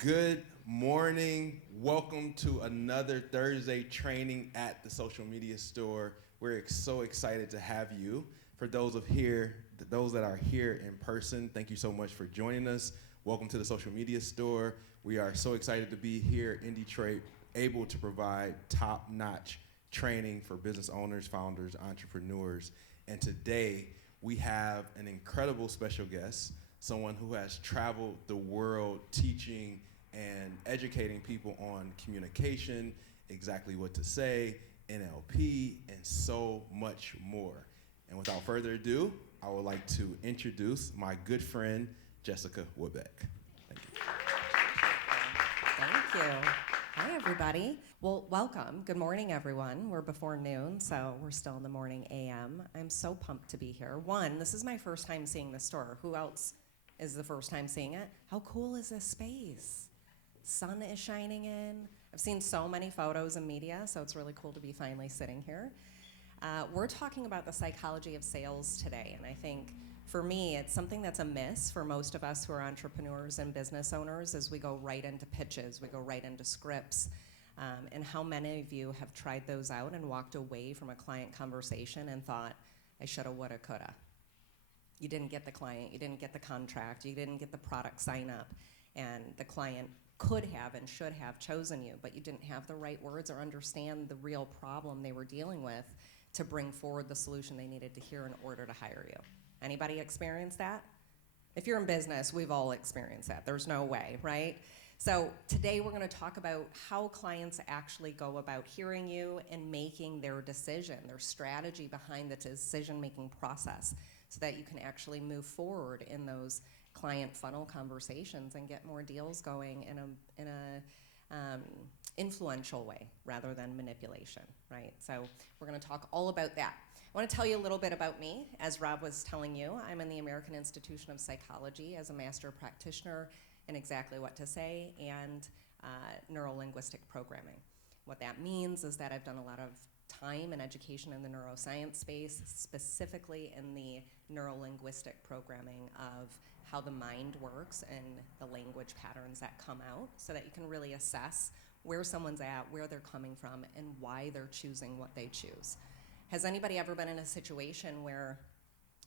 Good morning. Welcome to another Thursday training at the Social Media Store. We're so excited to have you. For those that are here in person, thank you so much for joining us. Welcome to the Social Media Store. We are so excited to be here in Detroit, able to provide top-notch training for business owners, founders, entrepreneurs. And today, we have an incredible special guest, someone who has traveled the world teaching and educating people on communication, exactly what to say, NLP, and so much more. And without further ado, I would like to introduce my good friend, Jessica Woodbeck. Thank you. Thank you. Hi, everybody. Well, welcome. Good morning, everyone. We're before noon, so we're still in the morning a.m. I'm so pumped to be here. One, this is my first time seeing the store. Who else is the first time seeing it? How cool is this space? Sun is shining in. I've seen so many photos and media, so it's really cool to be finally sitting here. We're talking about the psychology of sales today, and I think for me, it's something that's a miss for most of us who are entrepreneurs and business owners as we go right into pitches, we go right into scripts, and how many of you have tried those out and walked away from a client conversation and thought, I shoulda, woulda, coulda. You didn't get the client, you didn't get the contract, you didn't get the product sign up, and the client could have and should have chosen you, but you didn't have the right words or understand the real problem they were dealing with to bring forward the solution they needed to hear in order to hire you. Anybody experience that? If you're in business, we've all experienced that. There's no way, right? So today we're going to talk about how clients actually go about hearing you and making their decision, their strategy behind the decision-making process, so that you can actually move forward in those client funnel conversations and get more deals going in a influential way rather than manipulation, right? So we're going to talk all about that. I want to tell you a little bit about me. As Rob was telling you, I'm in the American Institution of Psychology as a master practitioner in exactly what to say and neuro-linguistic programming. What that means is that I've done a lot of time and education in the neuroscience space, specifically in the neuro-linguistic programming of how the mind works and the language patterns that come out so that you can really assess where someone's at, where they're coming from, and why they're choosing what they choose. Has anybody ever been in a situation where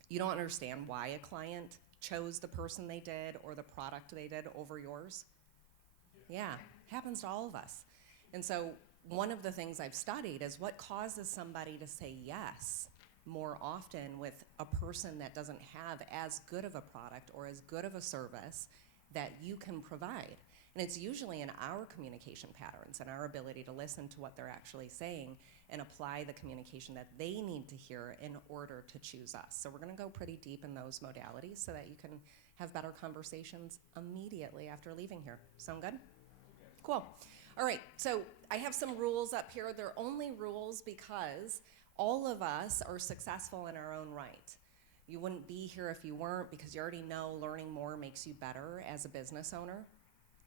you don't understand why a client chose the person they did or the product they did over yours? Yeah, happens to all of us. And so one of the things I've studied is what causes somebody to say yes more often with a person that doesn't have as good of a product or as good of a service that you can provide. And it's usually in our communication patterns and our ability to listen to what they're actually saying and apply the communication that they need to hear in order to choose us. So we're going to go pretty deep in those modalities so that you can have better conversations immediately after leaving here. Sound good? Cool. All right, so I have some rules up here. They're only rules because all of us are successful in our own right. You wouldn't be here if you weren't, because you already know learning more makes you better as a business owner.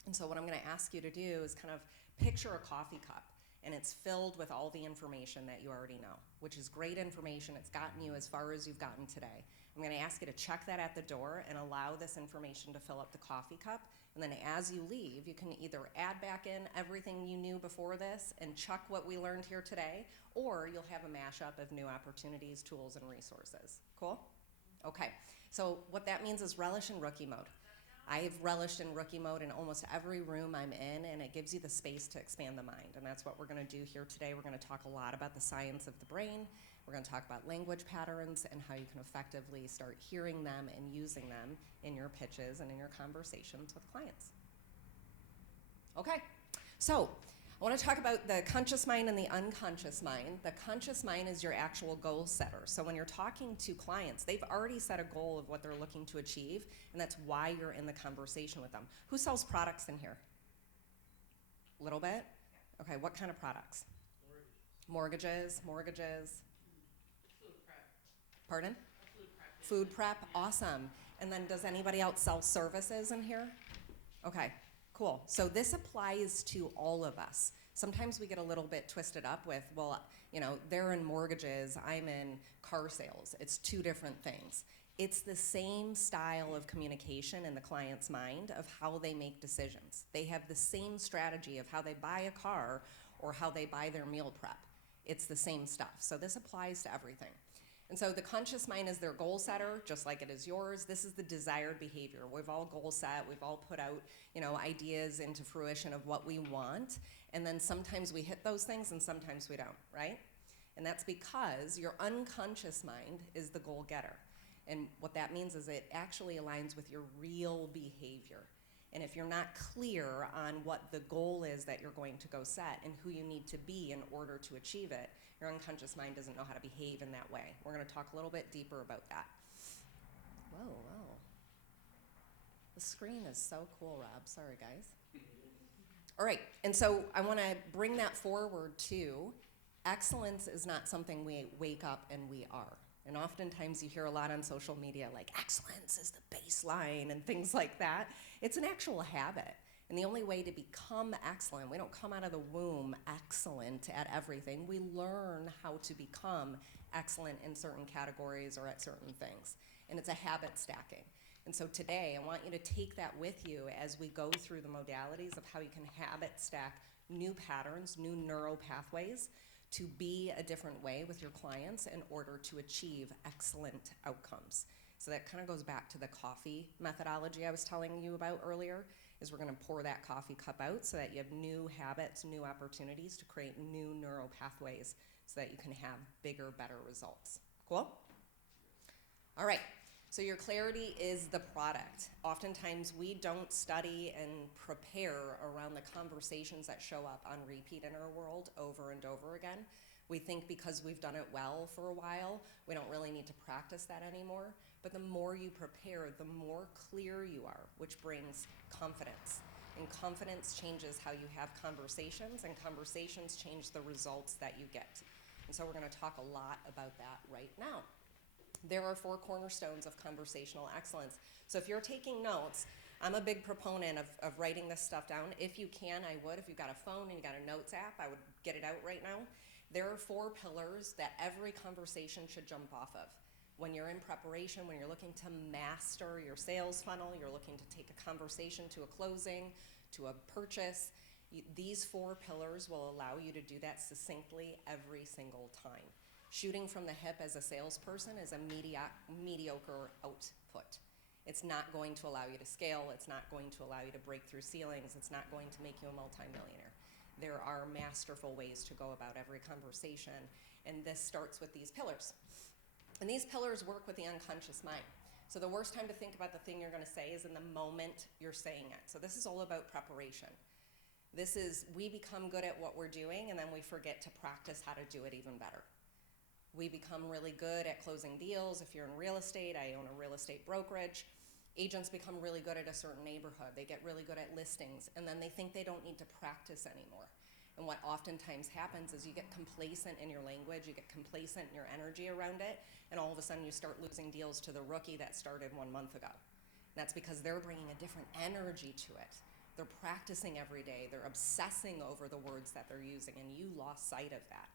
And so what I'm going to ask you to do is kind of picture a coffee cup, and it's filled with all the information that you already know, which is great information. It's gotten you as far as you've gotten today. I'm going to ask you to check that at the door and allow this information to fill up the coffee cup. And then as you leave, you can either add back in everything you knew before this and chuck what we learned here today, or you'll have a mashup of new opportunities, tools, and resources. Cool? Okay. So what that means is relish in rookie mode. I have relished in rookie mode in almost every room I'm in, and it gives you the space to expand the mind. And that's what we're going to do here today. We're going to talk a lot about the science of the brain. We're going to talk about language patterns and how you can effectively start hearing them and using them in your pitches and in your conversations with clients. Okay, so I want to talk about the conscious mind and the unconscious mind. The conscious mind is your actual goal setter. So when you're talking to clients, they've already set a goal of what they're looking to achieve, and that's why you're in the conversation with them. Who sells products in here? A little bit? Okay, what kind of products? Mortgages. Mortgages. Food prep. Pardon? Food prep. Food prep, awesome. And then does anybody else sell services in here? Okay, cool. So this applies to all of us. Sometimes we get a little bit twisted up with, well, you know, they're in mortgages, I'm in car sales. It's two different things. It's the same style of communication in the client's mind of how they make decisions. They have the same strategy of how they buy a car or how they buy their meal prep. It's the same stuff. So this applies to everything. And so the conscious mind is their goal setter, just like it is yours. This is the desired behavior. We've all goal set. We've all put out, ideas into fruition of what we want. And then sometimes we hit those things and sometimes we don't, right? And that's because your unconscious mind is the goal getter. And what that means is it actually aligns with your real behavior. And if you're not clear on what the goal is that you're going to go set and who you need to be in order to achieve it, your unconscious mind doesn't know how to behave in that way. We're going to talk a little bit deeper about that. Whoa. The screen is so cool, Rob. Sorry, guys. All right, and so I want to bring that forward too. Excellence is not something we wake up and we are. And oftentimes you hear a lot on social media like excellence is the baseline and things like that. It's an actual habit. And the only way to become excellent, we don't come out of the womb excellent at everything. We learn how to become excellent in certain categories or at certain things. And it's a habit stacking. And so today I want you to take that with you as we go through the modalities of how you can habit stack new patterns, new neural pathways to be a different way with your clients in order to achieve excellent outcomes. So that kind of goes back to the coffee methodology I was telling you about earlier, is we're going to pour that coffee cup out so that you have new habits, new opportunities to create new neural pathways so that you can have bigger, better results. Cool? All right. So your clarity is the product. Oftentimes we don't study and prepare around the conversations that show up on repeat in our world over and over again. We think because we've done it well for a while, we don't really need to practice that anymore. But the more you prepare, the more clear you are, which brings confidence. And confidence changes how you have conversations, and conversations change the results that you get. And so we're going to talk a lot about that right now. There are 4 cornerstones of conversational excellence. So if you're taking notes, I'm a big proponent of writing this stuff down. If you can, I would. If you've got a phone and you've got a notes app, I would get it out right now. There are 4 pillars that every conversation should jump off of. When you're in preparation, when you're looking to master your sales funnel, you're looking to take a conversation to a closing, to a purchase, these 4 pillars will allow you to do that succinctly every single time. Shooting from the hip as a salesperson is a mediocre output. It's not going to allow you to scale. It's not going to allow you to break through ceilings. It's not going to make you a multimillionaire. There are masterful ways to go about every conversation, and this starts with these pillars. And these pillars work with the unconscious mind. So the worst time to think about the thing you're going to say is in the moment you're saying it. So this is all about preparation. We become good at what we're doing, and then we forget to practice how to do it even better. We become really good at closing deals. If you're in real estate, I own a real estate brokerage. Agents become really good at a certain neighborhood. They get really good at listings, and then they think they don't need to practice anymore. And what oftentimes happens is you get complacent in your language, you get complacent in your energy around it, and all of a sudden you start losing deals to the rookie that started 1 month ago. And that's because they're bringing a different energy to it. They're practicing every day. They're obsessing over the words that they're using, and you lost sight of that.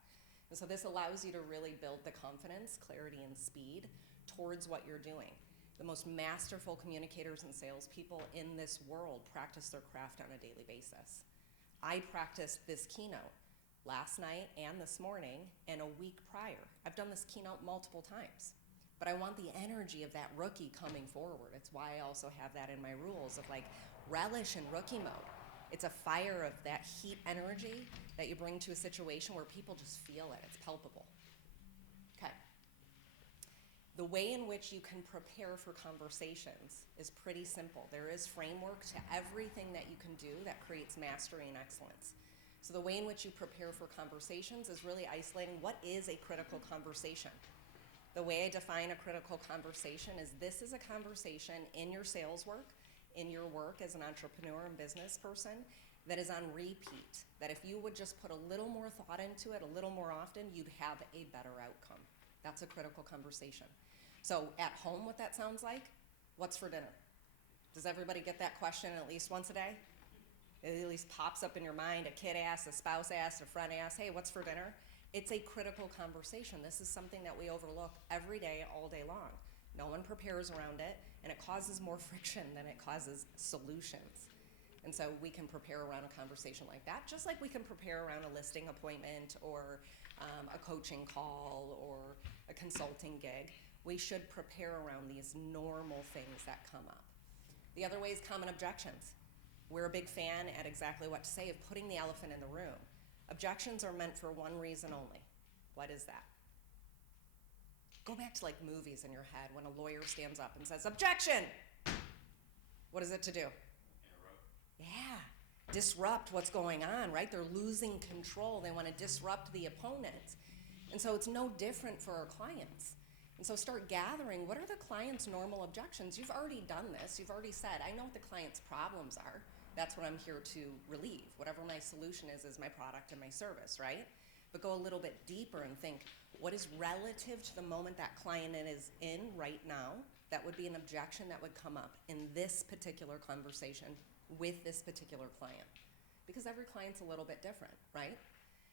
And so this allows you to really build the confidence, clarity, and speed towards what you're doing. The most masterful communicators and salespeople in this world practice their craft on a daily basis. I practiced this keynote last night and this morning and a week prior. I've done this keynote multiple times, but I want the energy of that rookie coming forward. It's why I also have that in my rules of relish in rookie mode. It's a fire of that heat energy that you bring to a situation where people just feel it. It's palpable. Okay. The way in which you can prepare for conversations is pretty simple. There is framework to everything that you can do that creates mastery and excellence. So the way in which you prepare for conversations is really isolating what is a critical conversation. The way I define a critical conversation is this is a conversation in your sales work, in your work as an entrepreneur and business person that is on repeat, that if you would just put a little more thought into it a little more often, you'd have a better outcome. That's a critical conversation. So at home, what that sounds like, what's for dinner? Does everybody get that question at least once a day? It at least pops up in your mind. A kid asks, a spouse asks, a friend asks, hey, what's for dinner? It's a critical conversation. This is something that we overlook every day, all day long. No one prepares around it, and it causes more friction than it causes solutions. And so we can prepare around a conversation like that, just like we can prepare around a listing appointment or a coaching call or a consulting gig. We should prepare around these normal things that come up. The other way is common objections. We're a big fan at exactly what to say of putting the elephant in the room. Objections are meant for one reason only. What is that? Go back to like movies in your head when a lawyer stands up and says, "Objection!" What is it to do? Interrupt. Yeah, disrupt what's going on, right? They're losing control. They want to disrupt the opponent. And so it's no different for our clients. And so start gathering, what are the client's normal objections? You've already done this. You've already said, I know what the client's problems are. That's what I'm here to relieve. Whatever my solution is my product and my service, right? But go a little bit deeper and think, what is relative to the moment that client is in right now? That would be an objection that would come up in this particular conversation with this particular client. Because every client's a little bit different, right?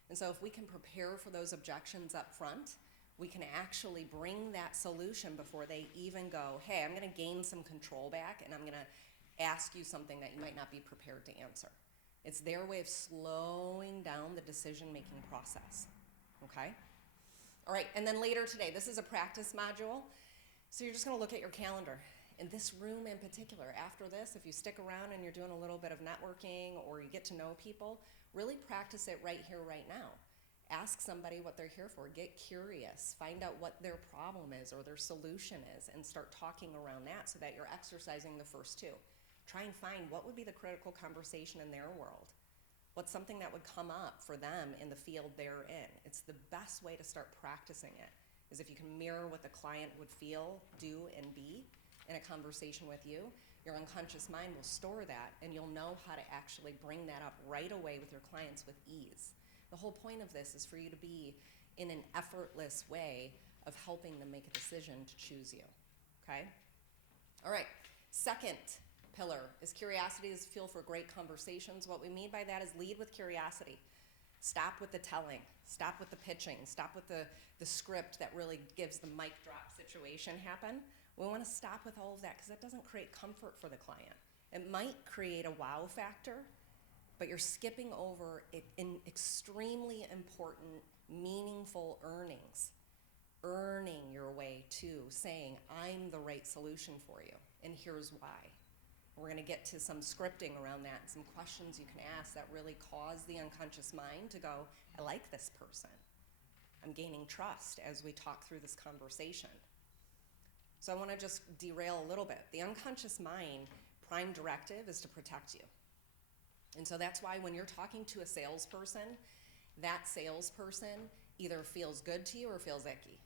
And so if we can prepare for those objections up front, we can actually bring that solution before they even go, hey, I'm gonna gain some control back and I'm gonna ask you something that you might not be prepared to answer. It's their way of slowing down the decision-making process, okay? All right, and then later today, this is a practice module. So you're just gonna look at your calendar. In this room in particular, after this, if you stick around and you're doing a little bit of networking or you get to know people, really practice it right here, right now. Ask somebody what they're here for. Get curious. Find out what their problem is or their solution is and start talking around that so that you're exercising the first two. Try and find what would be the critical conversation in their world. What's something that would come up for them in the field they're in. It's the best way to start practicing it, is if you can mirror what the client would feel, do, and be in a conversation with you. Your unconscious mind will store that and you'll know how to actually bring that up right away with your clients with ease. The whole point of this is for you to be in an effortless way of helping them make a decision to choose you, okay? All right, second pillar is curiosity is fuel for great conversations. What we mean by that is lead with curiosity. Stop with the telling, stop with the pitching, stop with the script that really gives the mic drop situation happen. We wanna stop with all of that because that doesn't create comfort for the client. It might create a wow factor, but you're skipping over in extremely important, meaningful earning your way to saying, I'm the right solution for you, and here's why. We're gonna get to some scripting around that, some questions you can ask that really cause the unconscious mind to go, I like this person. I'm gaining trust as we talk through this conversation. So I wanna just derail a little bit. The unconscious mind, prime directive is to protect you. And so that's why when you're talking to a salesperson, that salesperson either feels good to you or feels icky.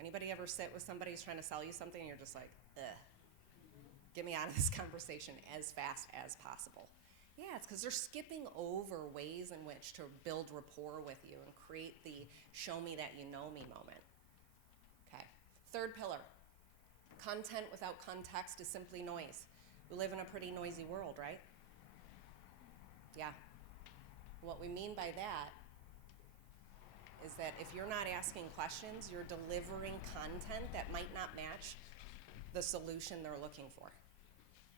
Anybody ever sit with somebody who's trying to sell you something and you're just like, ugh, get me out of this conversation as fast as possible? Yeah, it's because they're skipping over ways in which to build rapport with you and create the show me that you know me moment. Okay, third pillar, content without context is simply noise. We live in a pretty noisy world, right? Yeah. What we mean by that is that if you're not asking questions, you're delivering content that might not match the solution they're looking for.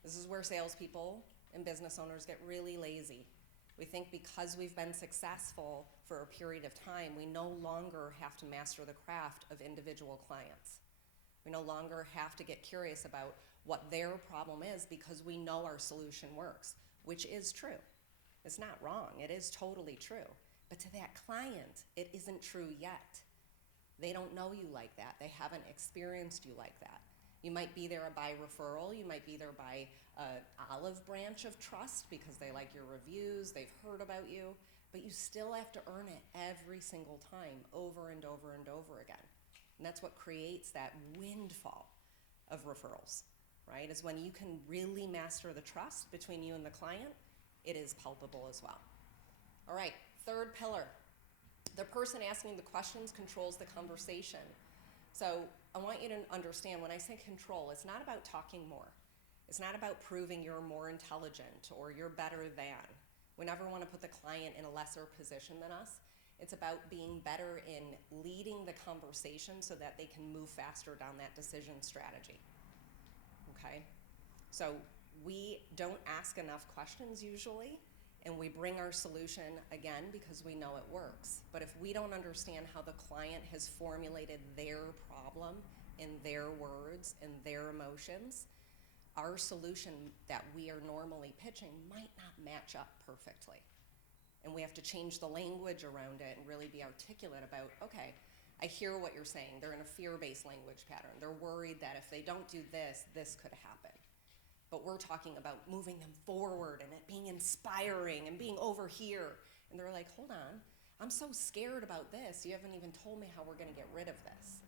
This is where salespeople and business owners get really lazy. We think because we've been successful for a period of time, we no longer have to master the craft of individual clients. We no longer have to get curious about what their problem is because we know our solution works, which is true. It's not wrong, it is totally true. But to that client, it isn't true yet. They don't know you like that. They haven't experienced you like that. You might be there by referral, you might be there by an olive branch of trust because they like your reviews, they've heard about you, but you still have to earn it every single time, over and over and over again. And that's what creates that windfall of referrals, right? Is when you can really master the trust between you and the client, it is palpable as well. All right, third pillar. The person asking the questions controls the conversation. So I want you to understand when I say control, it's not about talking more. It's not about proving you're more intelligent or you're better than. We never want to put the client in a lesser position than us. It's about being better in leading the conversation so that they can move faster down that decision strategy. Okay? So we don't ask enough questions usually, and we bring our solution again because we know it works. But if we don't understand how the client has formulated their problem in their words and their emotions, our solution that we are normally pitching might not match up perfectly. And we have to change the language around it and really be articulate about, okay, I hear what you're saying. They're in a fear-based language pattern. They're worried that if they don't do this, this could happen. But we're talking about moving them forward and it being inspiring and being over here. And they're like, hold on, I'm so scared about this. You haven't even told me how we're gonna get rid of this.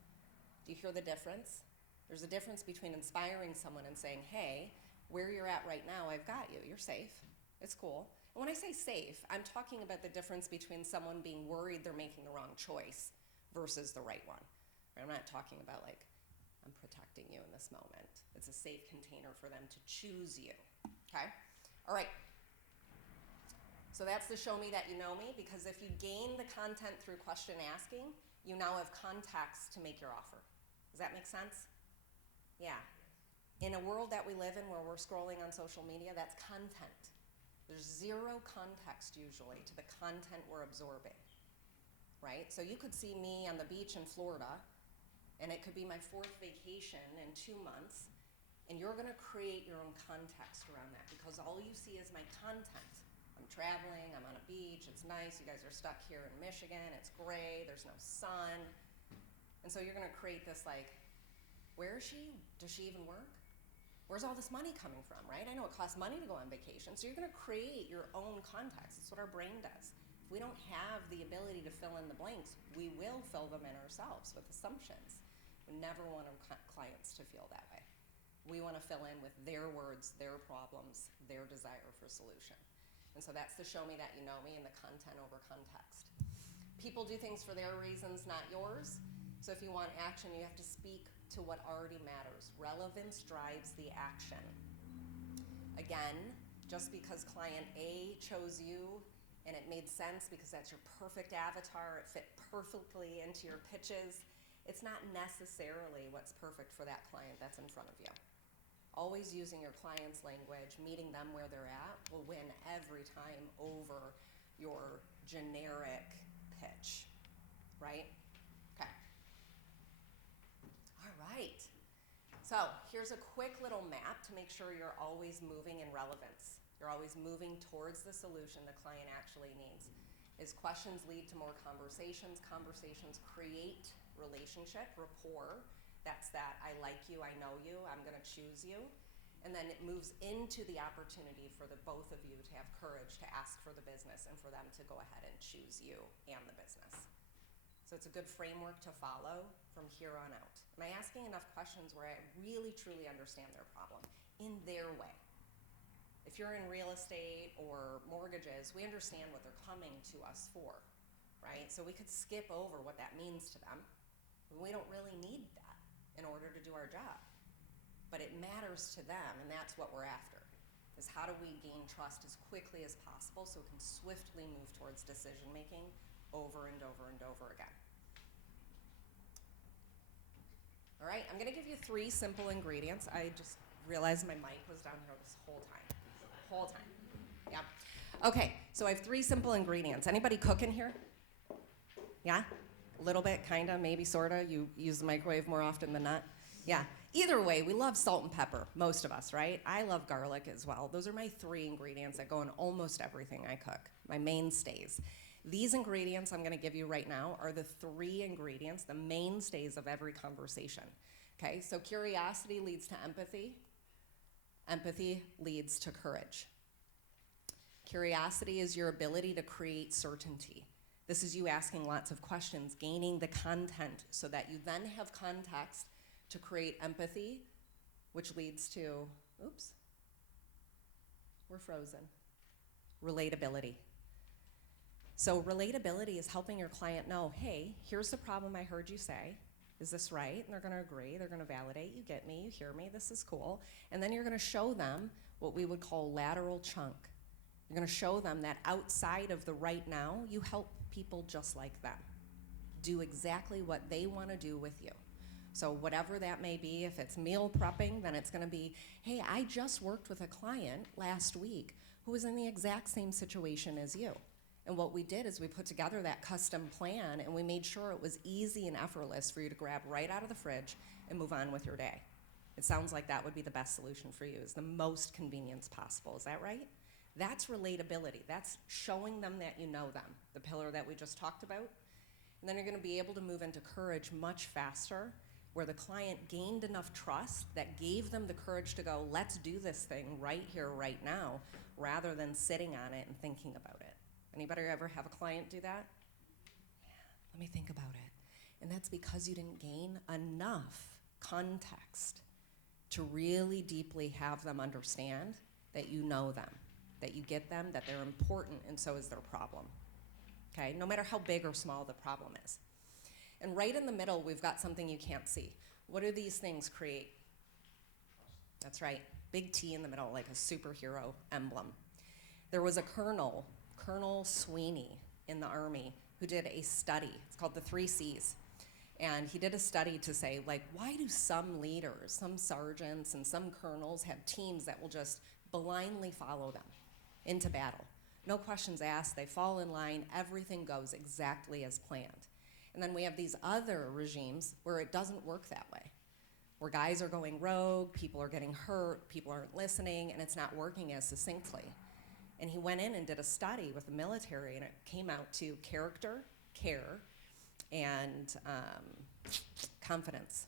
Do you hear the difference? There's a difference between inspiring someone and saying, hey, where you're at right now, I've got you. You're safe. It's cool. And when I say safe, I'm talking about the difference between someone being worried they're making the wrong choice versus the right one. I'm not talking about like, I'm protecting you in this moment. It's a safe container for them to choose you, okay? All right. So that's the show me that you know me, because if you gain the content through question asking, you now have context to make your offer. Does that make sense? Yeah. In a world that we live in where we're scrolling on social media, that's content. There's zero context usually to the content we're absorbing, right? So you could see me on the beach in Florida, and it could be my 4th vacation in 2 months, and you're gonna create your own context around that because all you see is my content. I'm traveling, I'm on a beach, it's nice, you guys are stuck here in Michigan, it's gray, there's no sun. And so you're gonna create this like, where is she? Does she even work? Where's all this money coming from, right? I know it costs money to go on vacation, so you're gonna create your own context. That's what our brain does. If we don't have the ability to fill in the blanks, we will fill them in ourselves with assumptions. We never want our clients to feel that way. We wanna fill in with their words, their problems, their desire for solution. And so that's the show me that you know me and the content over context. People do things for their reasons, not yours. So if you want action, you have to speak to what already matters. Relevance drives the action. Again, just because client A chose you and it made sense because that's your perfect avatar, it fit perfectly into your pitches, it's not necessarily what's perfect for that client that's in front of you. Always using your client's language, meeting them where they're at, will win every time over your generic pitch, right? Okay. All right. So here's a quick little map to make sure you're always moving in relevance. You're always moving towards the solution the client actually needs. Is questions lead to more conversations. Conversations create relationship, rapport. That's that I like you, I know you, I'm gonna choose you. And then it moves into the opportunity for the both of you to have courage to ask for the business and for them to go ahead and choose you and the business. So it's a good framework to follow from here on out. Am I asking enough questions where I really truly understand their problem in their way? If you're in real estate or mortgages, we understand what they're coming to us for, right? So we could skip over what that means to them. We don't really need that in order to do our job. But it matters to them, and that's what we're after, is how do we gain trust as quickly as possible so we can swiftly move towards decision making over and over and over again. All right, I'm gonna give you 3 simple ingredients. I just realized my mic was down here this whole time. Yeah. Okay, so I have 3 simple ingredients. Anybody cook in here? Yeah? A little bit, kinda, maybe, sorta. You use the microwave more often than not. Yeah. Either way, we love salt and pepper, most of us, right? I love garlic as well. Those are my 3 ingredients that go in almost everything I cook, my mainstays. These ingredients I'm gonna give you right now are the 3 ingredients, the mainstays of every conversation. Okay, so curiosity leads to empathy. Empathy leads to courage. Curiosity is your ability to create certainty. This is you asking lots of questions, gaining the content so that you then have context to create empathy, which leads to, oops, we're frozen. Relatability. So relatability is helping your client know, hey, here's the problem I heard you say. Is this right? And they're gonna agree, they're gonna validate, you get me, you hear me, this is cool. And then you're gonna show them what we would call lateral chunk. You're going to show them that outside of the right now, you help people just like them do exactly what they want to do with you. So whatever that may be, if it's meal prepping, then it's going to be, hey, I just worked with a client last week who was in the exact same situation as you. And what we did is we put together that custom plan and we made sure it was easy and effortless for you to grab right out of the fridge and move on with your day. It sounds like that would be the best solution for you, is the most convenience possible. Is that right? That's relatability. That's showing them that you know them, the pillar that we just talked about. And then you're going to be able to move into courage much faster, where the client gained enough trust that gave them the courage to go, let's do this thing right here, right now, rather than sitting on it and thinking about it. Anybody ever have a client do that? Yeah, let me think about it. And that's because you didn't gain enough context to really deeply have them understand that you know them, that you get them, that they're important, and so is their problem. Okay, no matter how big or small the problem is. And right in the middle, we've got something you can't see. What do these things create? That's right, big T in the middle, like a superhero emblem. There was a Colonel Sweeney in the Army, who did a study. It's called the 3 C's. And he did a study to say, like, why do some leaders, some sergeants and some colonels have teams that will just blindly follow them into battle? No questions asked, they fall in line, everything goes exactly as planned. And then we have these other regimes where it doesn't work that way, where guys are going rogue, people are getting hurt, people aren't listening, and it's not working as succinctly. And he went in and did a study with the military, and it came out to character, care, and confidence.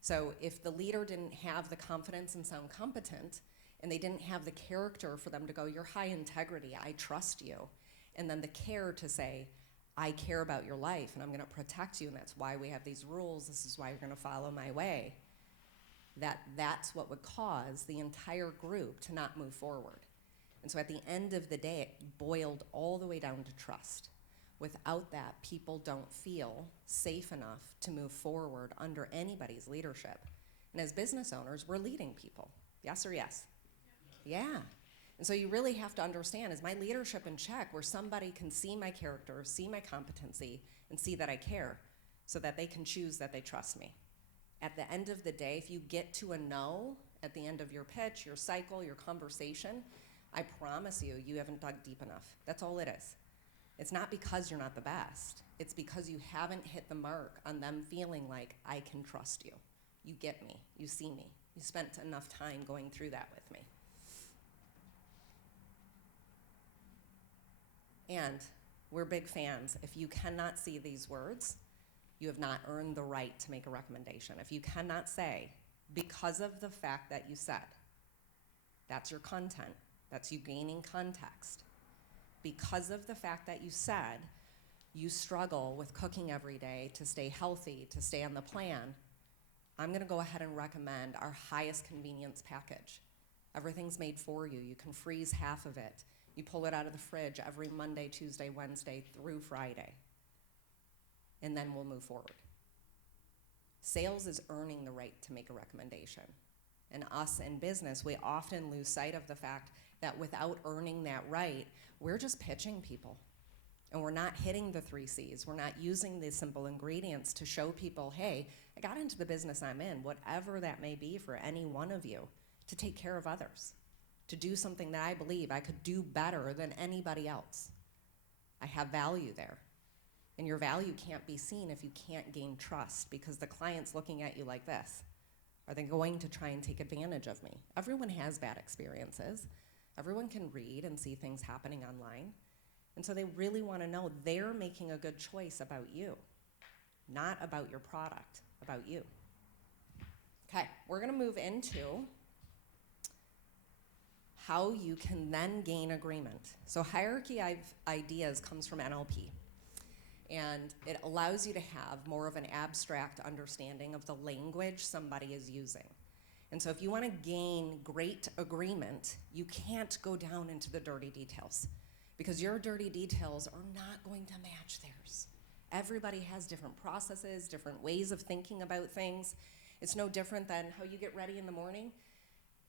So if the leader didn't have the confidence and sound competent, and they didn't have the character for them to go, you're high integrity, I trust you, and then the care to say, I care about your life, and I'm going to protect you, and that's why we have these rules, this is why you're going to follow my way, that's what would cause the entire group to not move forward. And so at the end of the day, it boiled all the way down to trust. Without that, people don't feel safe enough to move forward under anybody's leadership. And as business owners, we're leading people. Yes or yes? Yeah. And so you really have to understand, is my leadership in check where somebody can see my character, see my competency, and see that I care so that they can choose that they trust me. At the end of the day, if you get to a no at the end of your pitch, your cycle, your conversation, I promise you, you haven't dug deep enough. That's all it is. It's not because you're not the best. It's because you haven't hit the mark on them feeling like, I can trust you. You get me. You see me. You spent enough time going through that with me. And we're big fans. If you cannot see these words, you have not earned the right to make a recommendation. If you cannot say, because of the fact that you said, that's your content. That's you gaining context. Because of the fact that you said you struggle with cooking every day to stay healthy, to stay on the plan, I'm going to go ahead and recommend our highest convenience package. Everything's made for you. You can freeze half of it. You pull it out of the fridge every Monday, Tuesday, Wednesday through Friday. And then we'll move forward. Sales is earning the right to make a recommendation. And us in business, we often lose sight of the fact that without earning that right, we're just pitching people. And we're not hitting the 3 C's. We're not using the simple ingredients to show people, hey, I got into the business I'm in, whatever that may be for any one of you, to take care of others, to do something that I believe I could do better than anybody else. I have value there. And your value can't be seen if you can't gain trust, because the client's looking at you like this. Are they going to try and take advantage of me? Everyone has bad experiences. Everyone can read and see things happening online. And so they really want to know they're making a good choice about you, not about your product, about you. Okay, we're going to move into how you can then gain agreement. So hierarchy of ideas comes from NLP. And it allows you to have more of an abstract understanding of the language somebody is using. And so if you want to gain great agreement, you can't go down into the dirty details, because your dirty details are not going to match theirs. Everybody has different processes, different ways of thinking about things. It's no different than how you get ready in the morning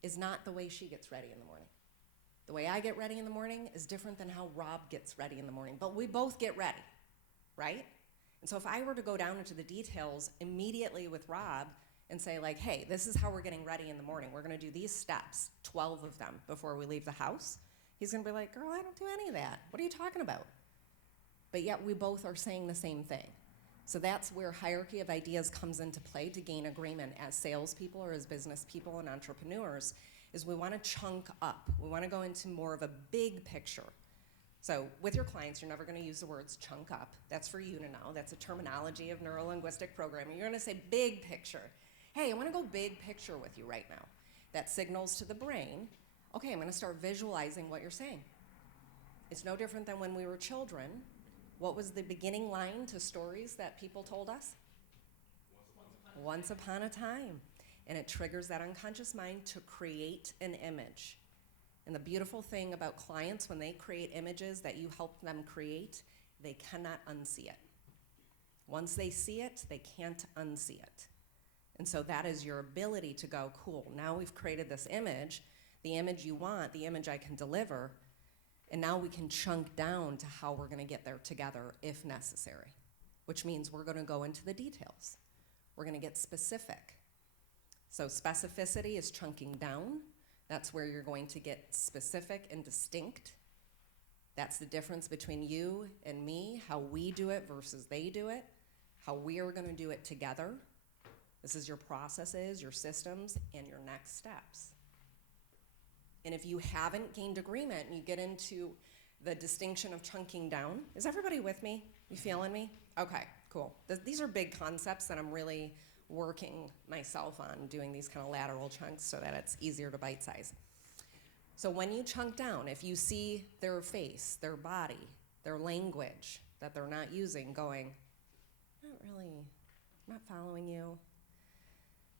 is not the way she gets ready in the morning. The way I get ready in the morning is different than how Rob gets ready in the morning, but we both get ready, right? And so if I were to go down into the details immediately with Rob and say like, hey, this is how we're getting ready in the morning. We're gonna do these steps, 12 of them before we leave the house. He's gonna be like, girl, I don't do any of that. What are you talking about? But yet we both are saying the same thing. So that's where hierarchy of ideas comes into play to gain agreement as salespeople or as business people and entrepreneurs, is we wanna chunk up. We wanna go into more of a big picture. So with your clients, you're never gonna use the words chunk up. That's for you to know. That's a terminology of neuro-linguistic programming. You're gonna say big picture. Hey, I wanna go big picture with you right now. That signals to the brain, okay, I'm gonna start visualizing what you're saying. It's no different than when we were children. What was the beginning line to stories that people told us? Once upon a time. And it triggers that unconscious mind to create an image. And the beautiful thing about clients, when they create images that you help them create, they cannot unsee it. Once they see it, they can't unsee it. And so that is your ability to go, cool, now we've created this image, the image you want, the image I can deliver, and now we can chunk down to how we're gonna get there together if necessary, which means we're gonna go into the details. We're gonna get specific. So specificity is chunking down. That's where you're going to get specific and distinct. That's the difference between you and me, how we do it versus they do it, how we are gonna do it together. This is your processes, your systems, and your next steps. And if you haven't gained agreement and you get into the distinction of chunking down, is everybody with me? You feeling me? Okay, cool. These are big concepts that I'm really working myself on, doing these kind of lateral chunks so that it's easier to bite size. So when you chunk down, if you see their face, their body, their language that they're not using, going, I'm not following you,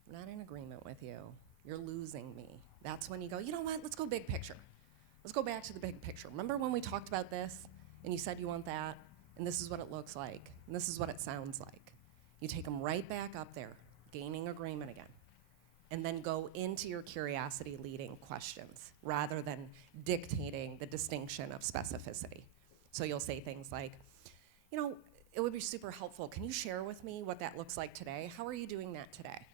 I'm not in agreement with you, you're losing me. That's when you go, you know what, let's go big picture. Let's go back to the big picture. Remember when we talked about this and you said you want that, and this is what it looks like, and this is what it sounds like. You take them right back up there, gaining agreement again, and then go into your curiosity leading questions rather than dictating the distinction of specificity. So you'll say things like, you know, it would be super helpful. Can you share with me what that looks like today? How are you doing that today?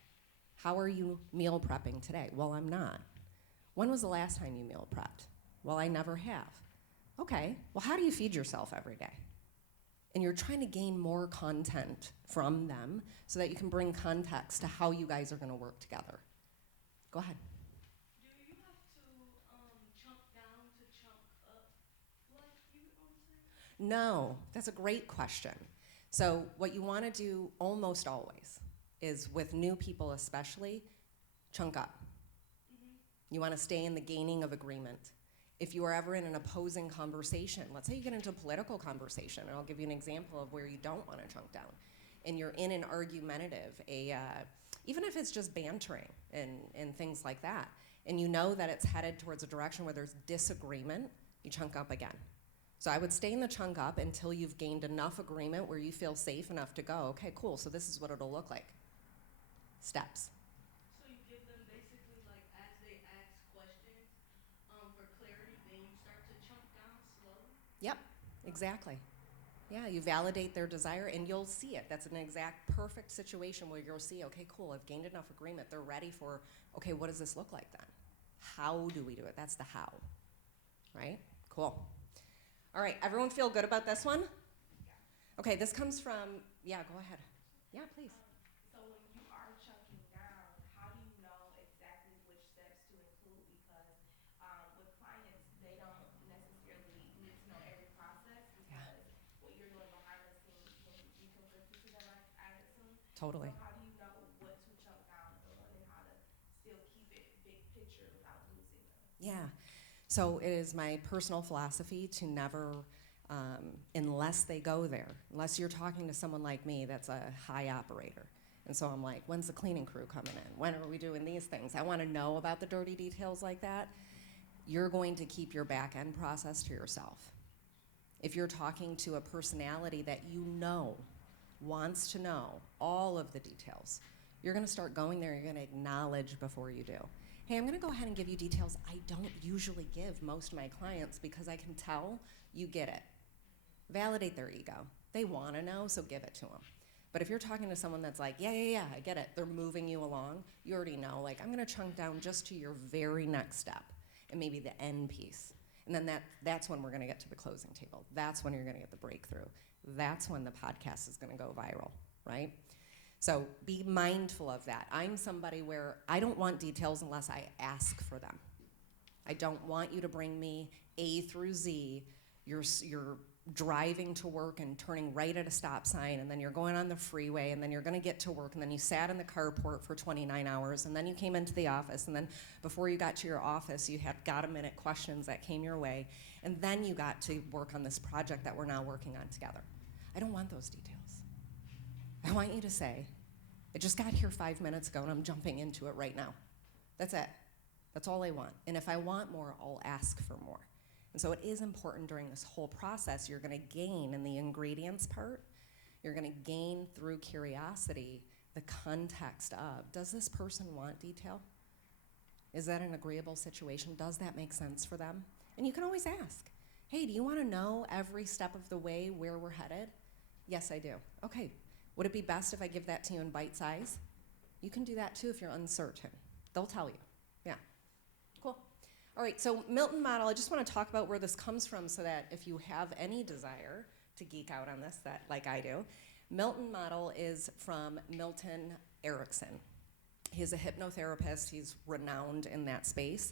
How are you meal prepping today? Well, I'm not. When was the last time you meal prepped? Well, I never have. Okay, well, how do you feed yourself every day? And you're trying to gain more content from them so that you can bring context to how you guys are gonna work together. Go ahead. Do you have to chunk down to chunk up? Like, you know what I'm saying? No, that's a great question. So what you wanna do almost always is with new people especially, chunk up. You wanna stay in the gaining of agreement. If you are ever in an opposing conversation, let's say you get into a political conversation, and I'll give you an example of where you don't wanna chunk down, and you're in an argumentative, even if it's just bantering and things like that, and you know that it's headed towards a direction where there's disagreement, you chunk up again. So I would stay in the chunk up until you've gained enough agreement where you feel safe enough to go, okay, cool, so this is what it'll look like. Steps. So you give them basically like as they ask questions for clarity, then you start to chunk down slowly. Yep, exactly. Yeah, you validate their desire and you'll see it. That's an exact perfect situation where you'll see, okay, cool, I've gained enough agreement. They're ready for, okay, what does this look like then? How do we do it? That's the how, right? Cool. All right, everyone feel good about this one? Okay, this comes from, yeah, go ahead. Yeah, please. So when you are chunking down, how do you know exactly which steps to include? Because with clients, they don't necessarily need to know every process because what you're doing behind the scenes can be conflicted to them, I assume. Totally. So how do you know what to chunk down on and how to still keep it big picture without losing them? Yeah. So it is my personal philosophy to never, unless they go there, unless you're talking to someone like me that's a high operator. And so I'm like, when's the cleaning crew coming in? When are we doing these things? I want to know about the dirty details like that. You're going to keep your back end process to yourself. If you're talking to a personality that you know wants to know all of the details, you're going to start going there. You're going to acknowledge before you do. Hey, I'm gonna go ahead and give you details I don't usually give most of my clients because I can tell you get it. Validate their ego. They wanna know, so give it to them. But if you're talking to someone that's like, yeah, I get it, they're moving you along, you already know, like, I'm gonna chunk down just to your very next step and maybe the end piece. And then that's when we're gonna get to the closing table. That's when you're gonna get the breakthrough. That's when the podcast is gonna go viral, right? So be mindful of that. I'm somebody where I don't want details unless I ask for them. I don't want you to bring me A through Z. You're driving to work and turning right at a stop sign, and then you're going on the freeway, and then you're gonna get to work, and then you sat in the carport for 29 hours, and then you came into the office, and then before you got to your office, you had got-a-minute questions that came your way, and then you got to work on this project that we're now working on together. I don't want those details. I want you to say, I just got here 5 minutes ago, and I'm jumping into it right now. That's it. That's all I want. And if I want more, I'll ask for more. And so it is important during this whole process, you're gonna gain in the ingredients part, you're gonna gain through curiosity the context of, does this person want detail? Is that an agreeable situation? Does that make sense for them? And you can always ask, hey, do you wanna know every step of the way where we're headed? Yes, I do. Okay, would it be best if I give that to you in bite size? You can do that too if you're uncertain. They'll tell you, yeah. Cool. All right, so Milton model, I just want to talk about where this comes from so that if you have any desire to geek out on this, that like I do, Milton model is from Milton Erickson. He's a hypnotherapist. He's renowned in that space.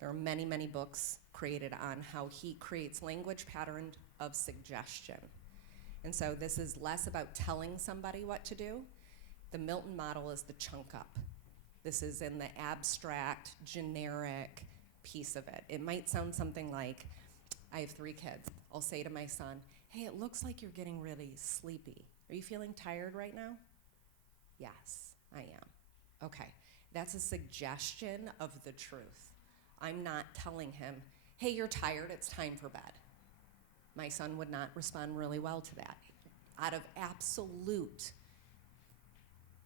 There are many, many books created on how he creates language pattern of suggestion. And so this is less about telling somebody what to do. The Milton model is the chunk up. This is in the abstract, generic piece of it. It might sound something like, I have 3 kids. I'll say to my son, hey, it looks like you're getting really sleepy. Are you feeling tired right now? Yes, I am. Okay, that's a suggestion of the truth. I'm not telling him, hey, you're tired, it's time for bed. My son would not respond really well to that. Out of absolute,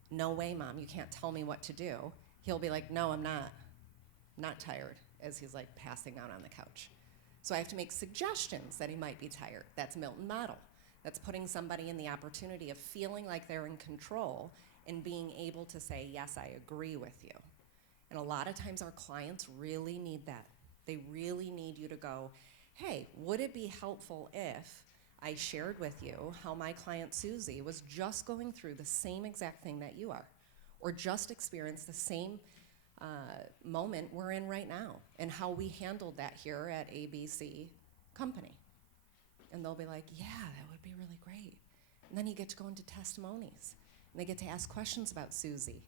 no way, Mom, you can't tell me what to do, he'll be like, no, I'm not tired, as he's like passing out on the couch. So I have to make suggestions that he might be tired. That's Milton model. That's putting somebody in the opportunity of feeling like they're in control and being able to say, yes, I agree with you. And a lot of times our clients really need that. They really need you to go, hey, would it be helpful if I shared with you how my client Susie was just going through the same exact thing that you are, or just experienced the same moment we're in right now, and how we handled that here at ABC Company. And they'll be like, yeah, that would be really great. And then you get to go into testimonies, and they get to ask questions about Susie,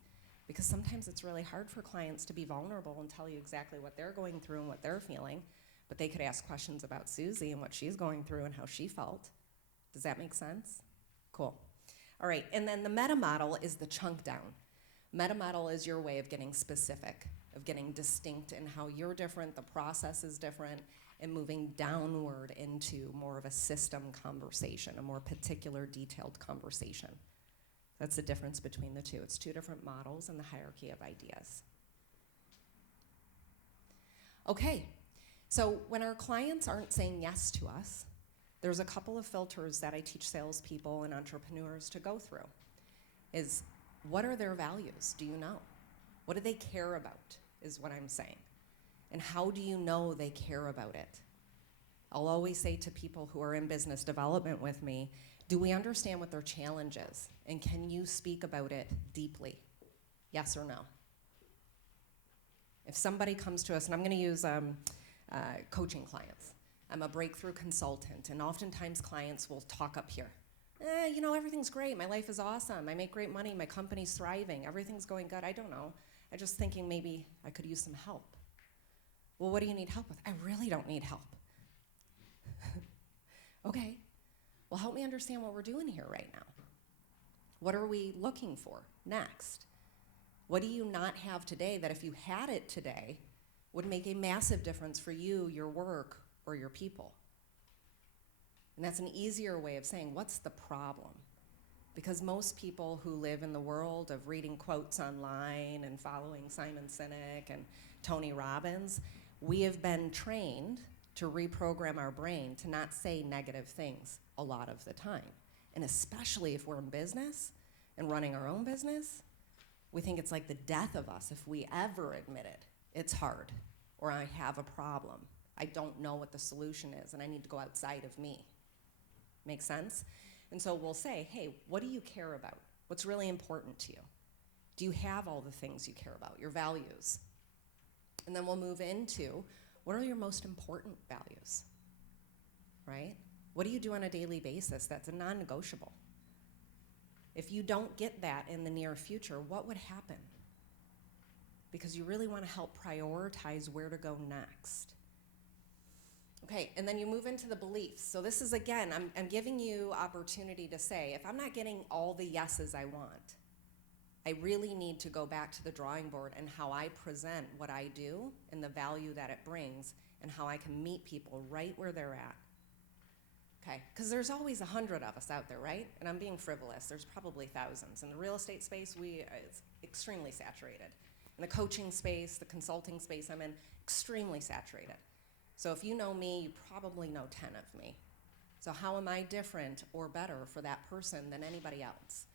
because sometimes it's really hard for clients to be vulnerable and tell you exactly what they're going through and what they're feeling, but they could ask questions about Susie and what she's going through and how she felt. Does that make sense? Cool. All right, and then the meta model is the chunk down. Meta model is your way of getting specific, of getting distinct in how you're different, the process is different, and moving downward into more of a system conversation, a more particular, detailed conversation. That's the difference between the two. It's 2 different models in the hierarchy of ideas. Okay, so when our clients aren't saying yes to us, there's a couple of filters that I teach salespeople and entrepreneurs to go through. Is, what are their values? Do you know? What do they care about, is what I'm saying. And how do you know they care about it? I'll always say to people who are in business development with me, do we understand what their challenge is? And can you speak about it deeply? Yes or no? If somebody comes to us, and I'm gonna use coaching clients. I'm a breakthrough consultant, and oftentimes clients will talk up here. You know, everything's great, my life is awesome, I make great money, my company's thriving, everything's going good, I don't know. I'm just thinking maybe I could use some help. Well, what do you need help with? I really don't need help. Okay, well, help me understand what we're doing here right now. What are we looking for next? What do you not have today that if you had it today would make a massive difference for you, your work, or your people? And that's an easier way of saying, what's the problem? Because most people who live in the world of reading quotes online and following Simon Sinek and Tony Robbins, we have been trained to reprogram our brain to not say negative things a lot of the time. And especially if we're in business and running our own business, we think it's like the death of us if we ever admit it. It's hard, or I have a problem. I don't know what the solution is, and I need to go outside of me. Make sense? And so we'll say, hey, what do you care about? What's really important to you? Do you have all the things you care about, your values? And then we'll move into, what are your most important values, right? What do you do on a daily basis that's a non-negotiable? If you don't get that in the near future, what would happen? Because you really want to help prioritize where to go next. Okay, and then you move into the beliefs. So this is, again, I'm giving you opportunity to say, if I'm not getting all the yeses I want, I really need to go back to the drawing board and how I present what I do and the value that it brings and how I can meet people right where they're at. Okay, because there's always 100 of us out there, right? And I'm being frivolous. There's probably thousands. In the real estate space, it's extremely saturated. In the coaching space, the consulting space I'm in, extremely saturated. So if you know me, you probably know 10 of me. So how am I different or better for that person than anybody else?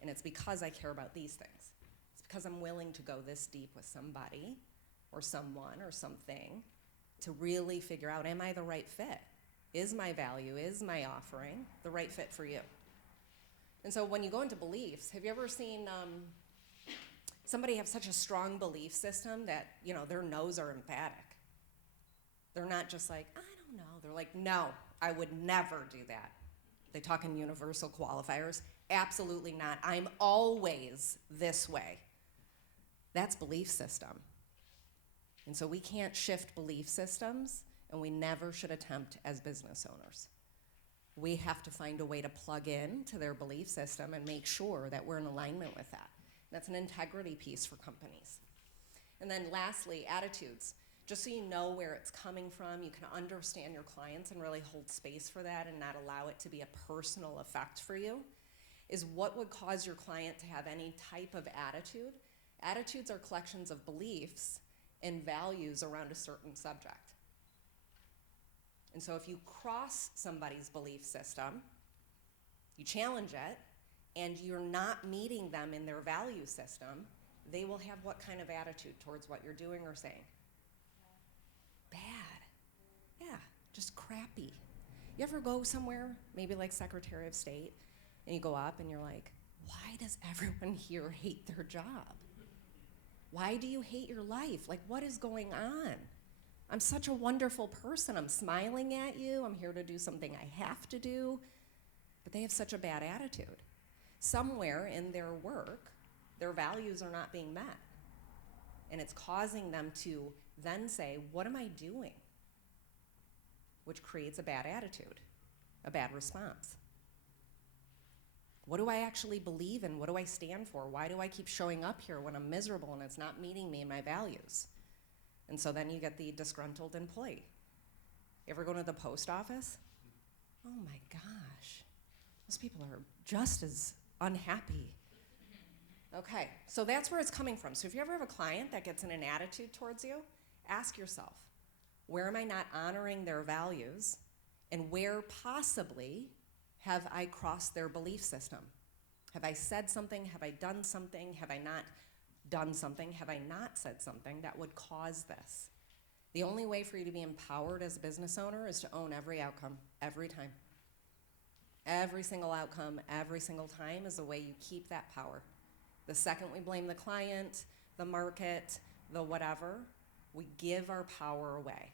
And it's because I care about these things. It's because I'm willing to go this deep with somebody or someone or something to really figure out, am I the right fit? Is my value, is my offering the right fit for you? And so when you go into beliefs, have you ever seen somebody have such a strong belief system that, their no's are emphatic? They're not just like, I don't know. They're like, no, I would never do that. They talk in universal qualifiers. Absolutely not. I'm always this way. That's belief system. And so we can't shift belief systems, and we never should attempt as business owners. We have to find a way to plug in to their belief system and make sure that we're in alignment with that. That's an integrity piece for companies. And then lastly, attitudes. Just so you know where it's coming from, you can understand your clients and really hold space for that and not allow it to be a personal effect for you, is what would cause your client to have any type of attitude. Attitudes are collections of beliefs and values around a certain subject. And so if you cross somebody's belief system, you challenge it, and you're not meeting them in their value system, they will have what kind of attitude towards what you're doing or saying? Bad. Yeah, just crappy. You ever go somewhere, maybe like Secretary of State, and you go up and you're like, why does everyone here hate their job? Why do you hate your life? Like, what is going on? I'm such a wonderful person. I'm smiling at you. I'm here to do something I have to do. But they have such a bad attitude. Somewhere in their work, their values are not being met. And it's causing them to then say, what am I doing? Which creates a bad attitude, a bad response. What do I actually believe in? What do I stand for? Why do I keep showing up here when I'm miserable and it's not meeting me and my values? And so then you get the disgruntled employee. You ever go to the post office? Oh my gosh, those people are just as unhappy. Okay, so that's where it's coming from. So if you ever have a client that gets in an attitude towards you, ask yourself, where am I not honoring their values, and where possibly have I crossed their belief system? Have I said something? Have I done something? Have I not done something? Have I not said something that would cause this? The only way for you to be empowered as a business owner is to own every outcome, every time. Every single outcome, every single time is the way you keep that power. The second we blame the client, the market, the whatever, we give our power away,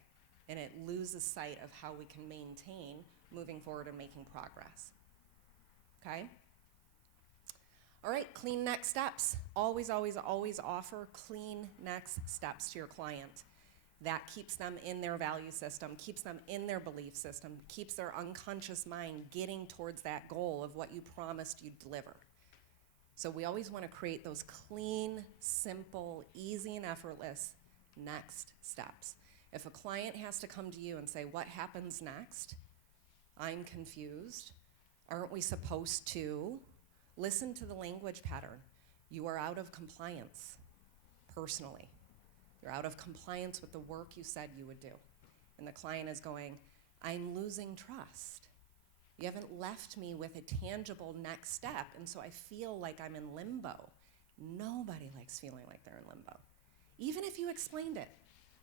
and it loses sight of how we can maintain moving forward and making progress. Okay? All right, clean next steps. Always, always, always offer clean next steps to your client. That keeps them in their value system, keeps them in their belief system, keeps their unconscious mind getting towards that goal of what you promised you'd deliver. So we always want to create those clean, simple, easy, and effortless next steps. If a client has to come to you and say, what happens next? I'm confused. Aren't we supposed to? Listen to the language pattern. You are out of compliance, personally. You're out of compliance with the work you said you would do. And the client is going, I'm losing trust. You haven't left me with a tangible next step, and so I feel like I'm in limbo. Nobody likes feeling like they're in limbo. Even if you explained it.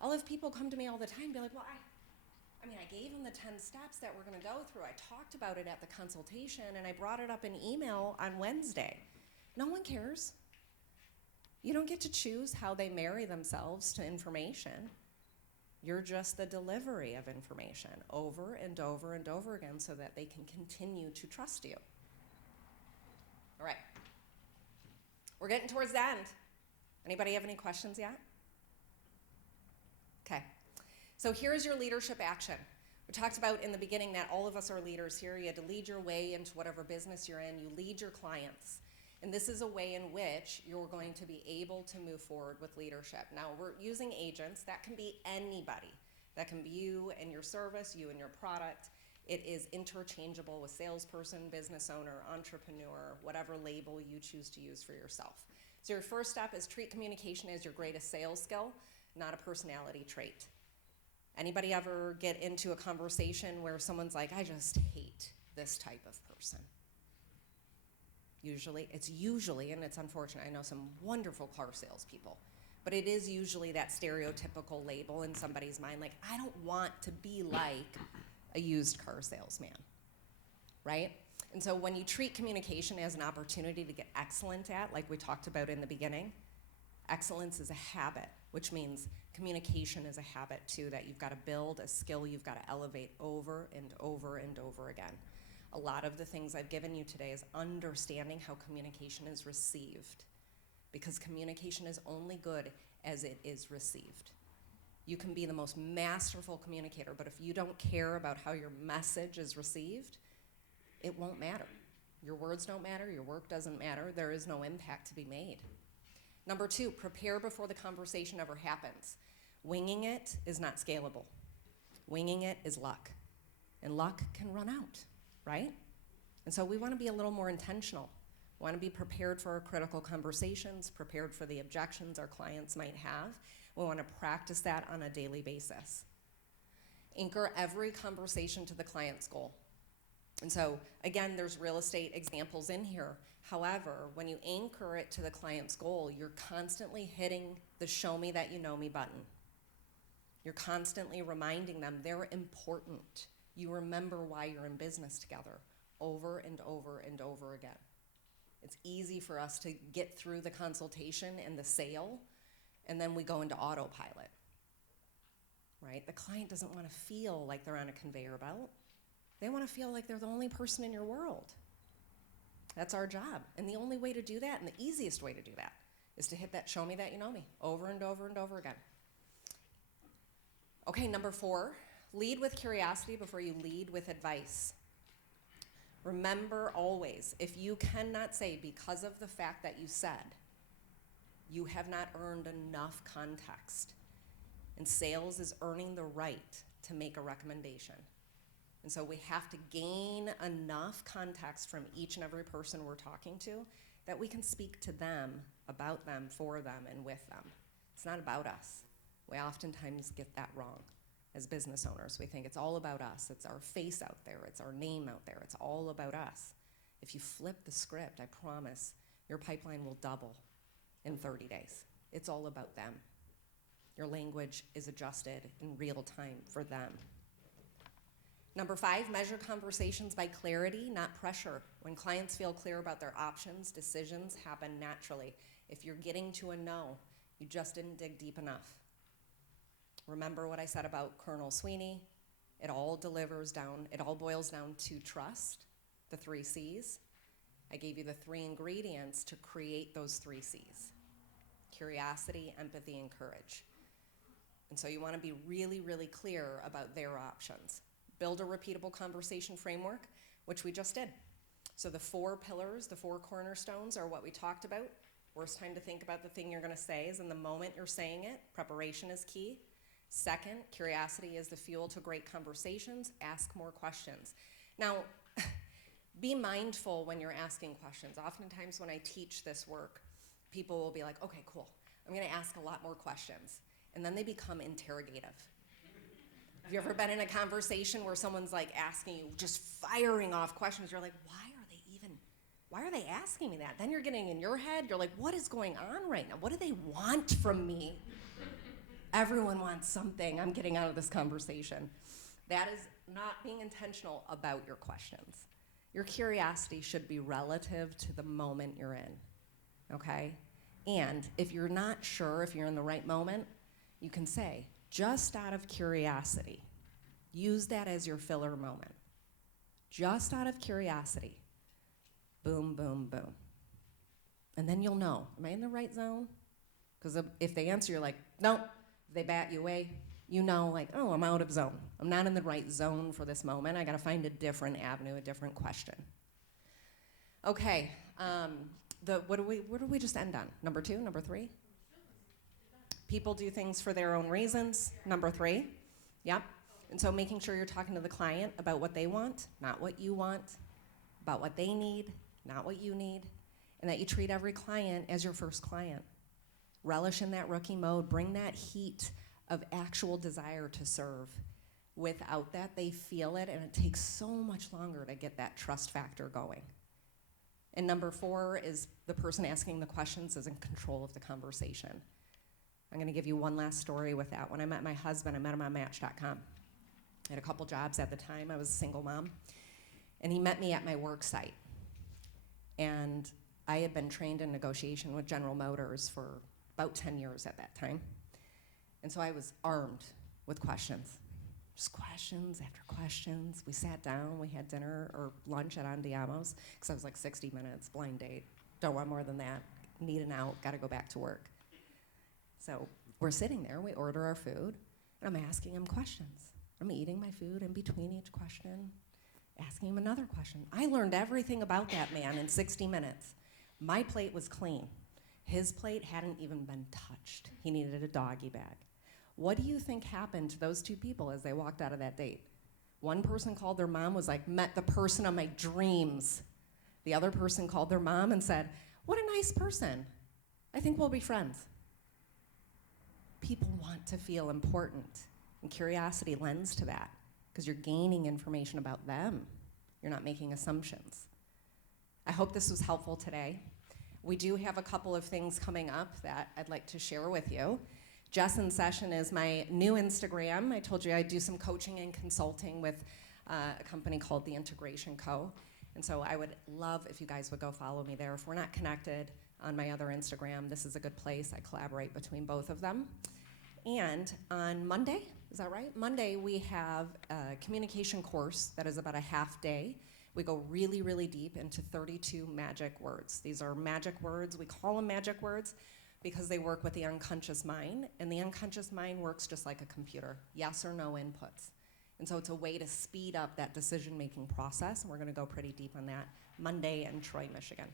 I'll have people come to me all the time and be like, well, I gave them the 10 steps that we're gonna go through. I talked about it at the consultation, and I brought it up in email on Wednesday. No one cares. You don't get to choose how they marry themselves to information. You're just the delivery of information over and over and over again so that they can continue to trust you. All right. We're getting towards the end. Anybody have any questions yet? Okay. So here's your leadership action. We talked about in the beginning that all of us are leaders here. You had to lead your way into whatever business you're in. You lead your clients. And this is a way in which you're going to be able to move forward with leadership. Now, we're using agents. That can be anybody. That can be you and your service, you and your product. It is interchangeable with salesperson, business owner, entrepreneur, whatever label you choose to use for yourself. So your first step is treat communication as your greatest sales skill, not a personality trait. Anybody ever get into a conversation where someone's like, I just hate this type of person? It's usually, and it's unfortunate, I know some wonderful car salespeople, but it is usually that stereotypical label in somebody's mind, like, I don't want to be like a used car salesman, right? And so when you treat communication as an opportunity to get excellent at, like we talked about in the beginning, excellence is a habit, which means communication is a habit too, that you've got to build, a skill you've got to elevate over and over and over again. A lot of the things I've given you today is understanding how communication is received, because communication is only good as it is received. You can be the most masterful communicator, but if you don't care about how your message is received, it won't matter. Your words don't matter, your work doesn't matter, there is no impact to be made. Number 2, prepare before the conversation ever happens. Winging it is not scalable. Winging it is luck, and luck can run out, right? And so we want to be a little more intentional. We want to be prepared for our critical conversations, prepared for the objections our clients might have. We want to practice that on a daily basis. Anchor every conversation to the client's goal. And so, again, there's real estate examples in here. However, when you anchor it to the client's goal, you're constantly hitting the show me that you know me button. You're constantly reminding them they're important. You remember why you're in business together over and over and over again. It's easy for us to get through the consultation and the sale, and then we go into autopilot, right? The client doesn't want to feel like they're on a conveyor belt. They want to feel like they're the only person in your world. That's our job. And the only way to do that, and the easiest way to do that, is to hit that show me that you know me over and over and over again. Okay, number 4, lead with curiosity before you lead with advice. Remember always, if you cannot say because of the fact that you said, you have not earned enough context. And sales is earning the right to make a recommendation. And so we have to gain enough context from each and every person we're talking to that we can speak to them, about them, for them, and with them. It's not about us. We oftentimes get that wrong. As business owners, we think it's all about us. It's our face out there. It's our name out there. It's all about us. If you flip the script, I promise your pipeline will double in 30 days. It's all about them. Your language is adjusted in real time for them. Number 5, measure conversations by clarity, not pressure. When clients feel clear about their options, decisions happen naturally. If you're getting to a no, you just didn't dig deep enough. Remember what I said about Colonel Sweeney? It all boils down to trust, the 3 C's. I gave you the 3 ingredients to create those 3 C's. Curiosity, empathy, and courage. And so you want to be really, really clear about their options. Build a repeatable conversation framework, which we just did. So the 4 pillars, the 4 cornerstones are what we talked about. Worst time to think about the thing you're going to say is in the moment you're saying it. Preparation is key. Second, curiosity is the fuel to great conversations. Ask more questions. Now, be mindful when you're asking questions. Oftentimes when I teach this work, people will be like, okay, cool. I'm going to ask a lot more questions. and then they become interrogative. Have you ever been in a conversation where someone's like asking you, just firing off questions? You're like, why are they asking me that? Then you're getting in your head, you're like, what is going on right now? What do they want from me? Everyone wants something I'm getting out of this conversation. That is not being intentional about your questions. Your curiosity should be relative to the moment you're in, okay? And if you're not sure if you're in the right moment, you can say, just out of curiosity, use that as your filler moment. Just out of curiosity, boom, boom, boom. And then you'll know, am I in the right zone? Because if they answer, you're like, nope, they bat you away, you know, like, oh, I'm out of zone. I'm not in the right zone for this moment. I gotta find a different avenue, a different question. Okay, what do we just end on? Number 2, number 3? People do things for their own reasons. Number 3, yep. And so making sure you're talking to the client about what they want, not what you want, about what they need, not what you need, and that you treat every client as your first client. Relish in that rookie mode, bring that heat of actual desire to serve. Without that, they feel it, and it takes so much longer to get that trust factor going. And number 4 is the person asking the questions is in control of the conversation. I'm gonna give you one last story with that. When I met my husband, I met him on Match.com. I had a couple jobs at the time. I was a single mom. And he met me at my work site. And I had been trained in negotiation with General Motors for about 10 years at that time. And so I was armed with questions. Just questions after questions. We sat down, we had dinner or lunch at Andiamo's, because I was like 60 minutes, blind date. Don't want more than that. Need an out, gotta go back to work. So we're sitting there, we order our food, and I'm asking him questions. I'm eating my food in between each question, asking him another question. I learned everything about that man in 60 minutes. My plate was clean. His plate hadn't even been touched. He needed a doggy bag. What do you think happened to those 2 people as they walked out of that date? One person called their mom, was like, met the person of my dreams. The other person called their mom and said, what a nice person. I think we'll be friends. People want to feel important, and curiosity lends to that, because you're gaining information about them. You're not making assumptions. I hope this was helpful today. We do have a couple of things coming up that I'd like to share with you. Jess in Session is my new Instagram. I told you I do some coaching and consulting with a company called The Integration Co. And so I would love if you guys would go follow me there. If we're not connected on my other Instagram, this is a good place. I collaborate between both of them. And on Monday, is that right? Monday we have a communication course that is about a half day. We go really, really deep into 32 magic words. These are magic words. We call them magic words because they work with the unconscious mind, and the unconscious mind works just like a computer, yes or no inputs. And so it's a way to speed up that decision-making process, and we're gonna go pretty deep on that Monday in Troy, Michigan.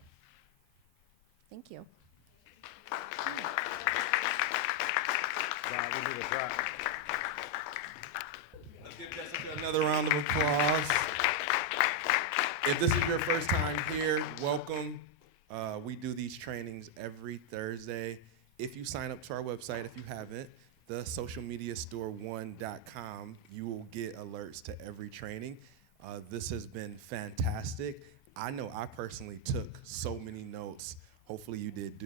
Thank you. Wow, we need a clap. Let's give Jessica another round of applause. If this is your first time here, welcome. We do these trainings every Thursday. If you sign up to our website, if you haven't, thesocialmediastore1.com, you will get alerts to every training. This has been fantastic. I know I personally took so many notes. Hopefully you did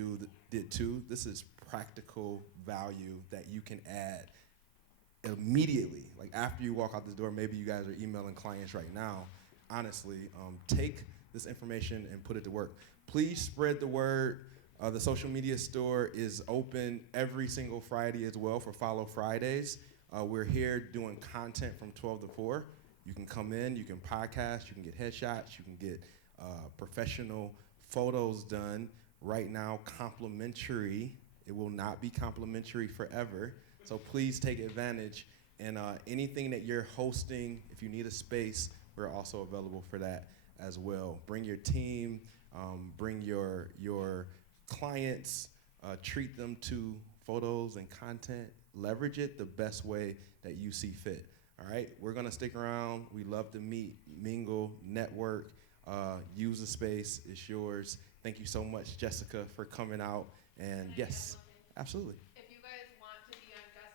too. This is practical value that you can add immediately. Like after you walk out this door, maybe you guys are emailing clients right now. Honestly, take this information and put it to work. Please spread the word. The social media store is open every single Friday as well for Follow Fridays. We're here doing content from 12 to 4. You can come in, you can podcast, you can get headshots, you can get professional photos done. Right now, complimentary. It will not be complimentary forever. So please take advantage. And anything that you're hosting, if you need a space, we're also available for that as well. Bring your team, bring your clients, treat them to photos and content. Leverage it the best way that you see fit. All right, we're gonna stick around. We love to meet, mingle, network, use the space. It's yours. Thank you so much, Jessica, for coming out. And yes, absolutely. If you guys want to be on Jessica's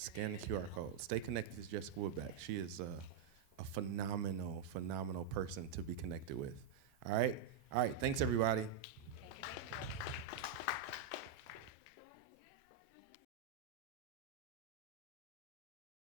Scan the QR code. Stay connected to Jessica Woodbeck. She is a phenomenal, phenomenal person to be connected with. All right? All right. Thanks, everybody.